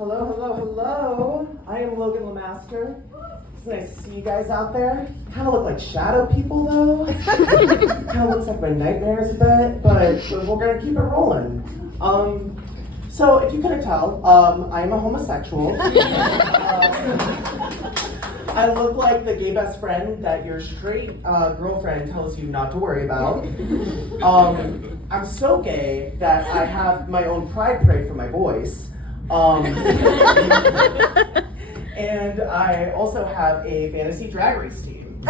Hello, hello, hello. I am Logan LaMaster. It's nice to see you guys out there. Kind of look like shadow people, though. Kind of looks like my nightmares a bit, but we're gonna keep it rolling. So if you couldn't tell, I am a homosexual. I look like the gay best friend that your straight girlfriend tells you not to worry about. I'm so gay that I have my own pride parade for my voice. And I also have a fantasy drag race team.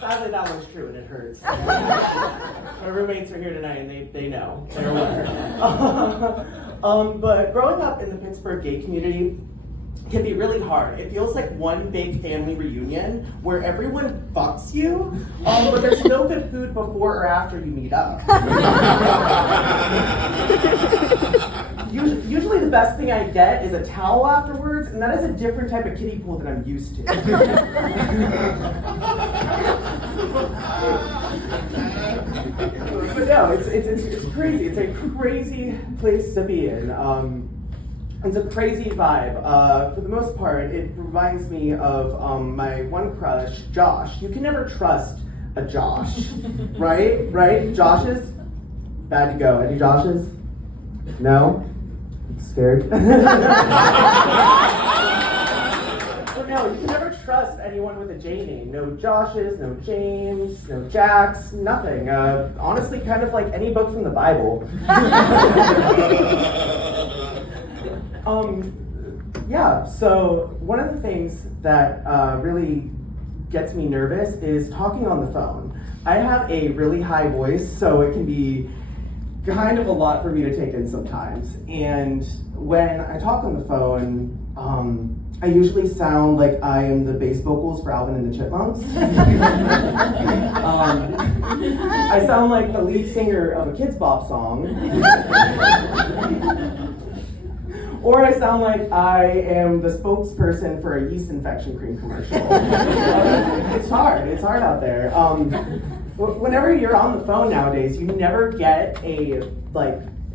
Sadly, that one's true and it hurts. My roommates are here tonight and they know. They're aware. But growing up in the Pittsburgh gay community can be really hard. It feels like one big family reunion where everyone fucks you, but there's no good food before or after you meet up. Usually the best thing I get is a towel afterwards, and that is a different type of kiddie pool than I'm used to. But no, it's crazy. It's a crazy place to be in. It's a crazy vibe. For the most part, it reminds me of my one crush, Josh. You can never trust a Josh, right? Right? Joshes? Bad to go. Any Joshes? No? Scared? But no, you can never trust anyone with a J name. No Joshes, no James, no Jacks, nothing. Honestly, kind of like any book from the Bible. Yeah, so one of the things that really gets me nervous is talking on the phone. I have a really high voice, so it can be kind of a lot for me to take in sometimes. And when I talk on the phone, I usually sound like I am the bass vocals for Alvin and the Chipmunks. I sound like the lead singer of a Kids Bop song. Or I sound like I am the spokesperson for a yeast infection cream commercial. It's hard out there. Whenever you're on the phone nowadays, you never get a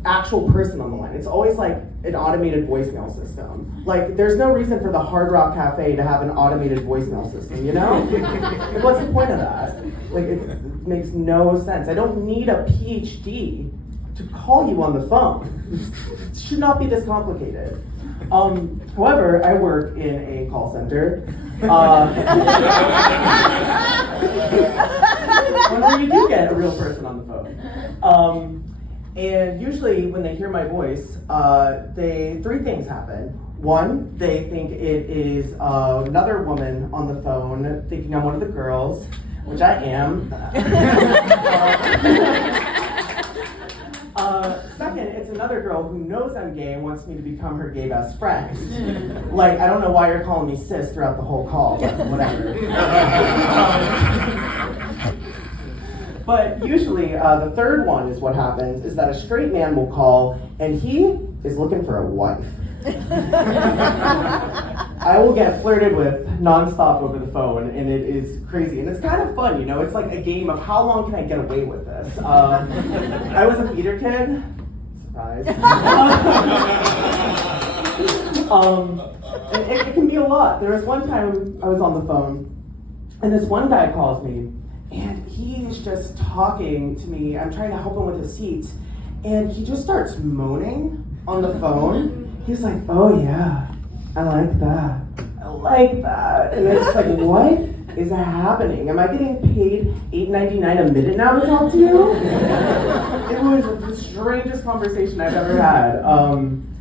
actual person on the line. It's always like an automated voicemail system. Like, there's no reason for the Hard Rock Cafe to have an automated voicemail system, you know? Like, what's the point of that? Like, it makes no sense. I don't need a PhD to call you on the phone. It should not be this complicated. However, I work in a call center. Whenever you do get a real person on the phone. And usually when they hear my voice, three things happen. One, they think it is another woman on the phone thinking I'm one of the girls, which I am. Second, it's another girl who knows I'm gay and wants me to become her gay best friend. Like, I don't know why you're calling me sis throughout the whole call, but whatever. But usually, the third one is what happens, is that a straight man will call, and he is looking for a wife. I will get flirted with nonstop over the phone, and it is crazy. And it's kind of fun, you know? It's like a game of how long can I get away with this? I was a theater kid. Surprise. And it can be a lot. There was one time I was on the phone, and this one guy calls me, and he's just talking to me. I'm trying to help him with his seats, and he just starts moaning on the phone. He's like, oh yeah, I like that. I like that. And it's like, what is happening? Am I getting paid $8.99 a minute now to talk to you? It was the strangest conversation I've ever had.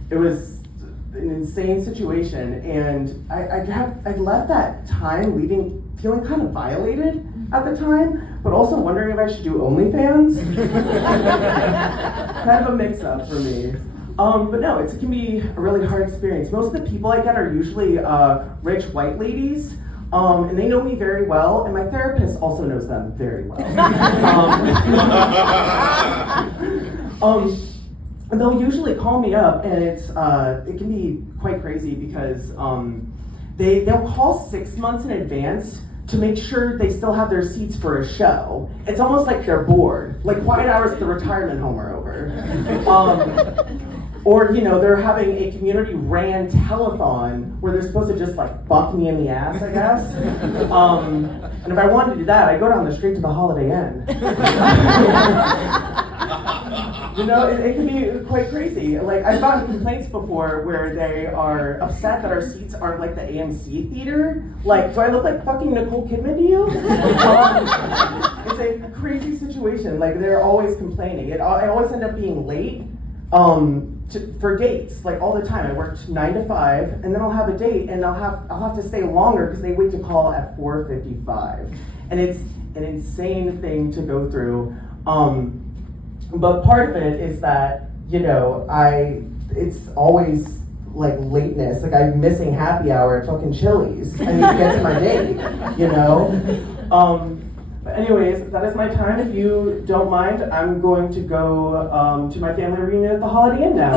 It was an insane situation, and I left that time feeling kind of violated at the time, but also wondering if I should do OnlyFans. Kind of a mix-up for me. But no, it can be a really hard experience. Most of the people I get are usually rich white ladies, and they know me very well, and my therapist also knows them very well. And they'll usually call me up, and it can be quite crazy because they'll call 6 months in advance to make sure they still have their seats for a show. It's almost like they're bored, like quiet hours at the retirement home are over. Or, they're having a community ran telethon where they're supposed to just like buck me in the ass, I guess. And if I wanted to do that, I'd go down the street to the Holiday Inn. It can be quite crazy. Like, I've gotten complaints before where they are upset that our seats aren't like the AMC theater. Like, do I look like fucking Nicole Kidman to you? It's a crazy situation. Like, they're always complaining. I always end up being late for dates, like all the time. I worked 9 to 5, and then I'll have a date, and I'll have to stay longer because they wait to call at 4:55, and it's an insane thing to go through. But part of it is that it's always like lateness. Like I'm missing happy hour at fucking Chili's. I need to get to my date. But anyways, that is my time. If you don't mind, I'm going to go to my family reunion at the Holiday Inn now.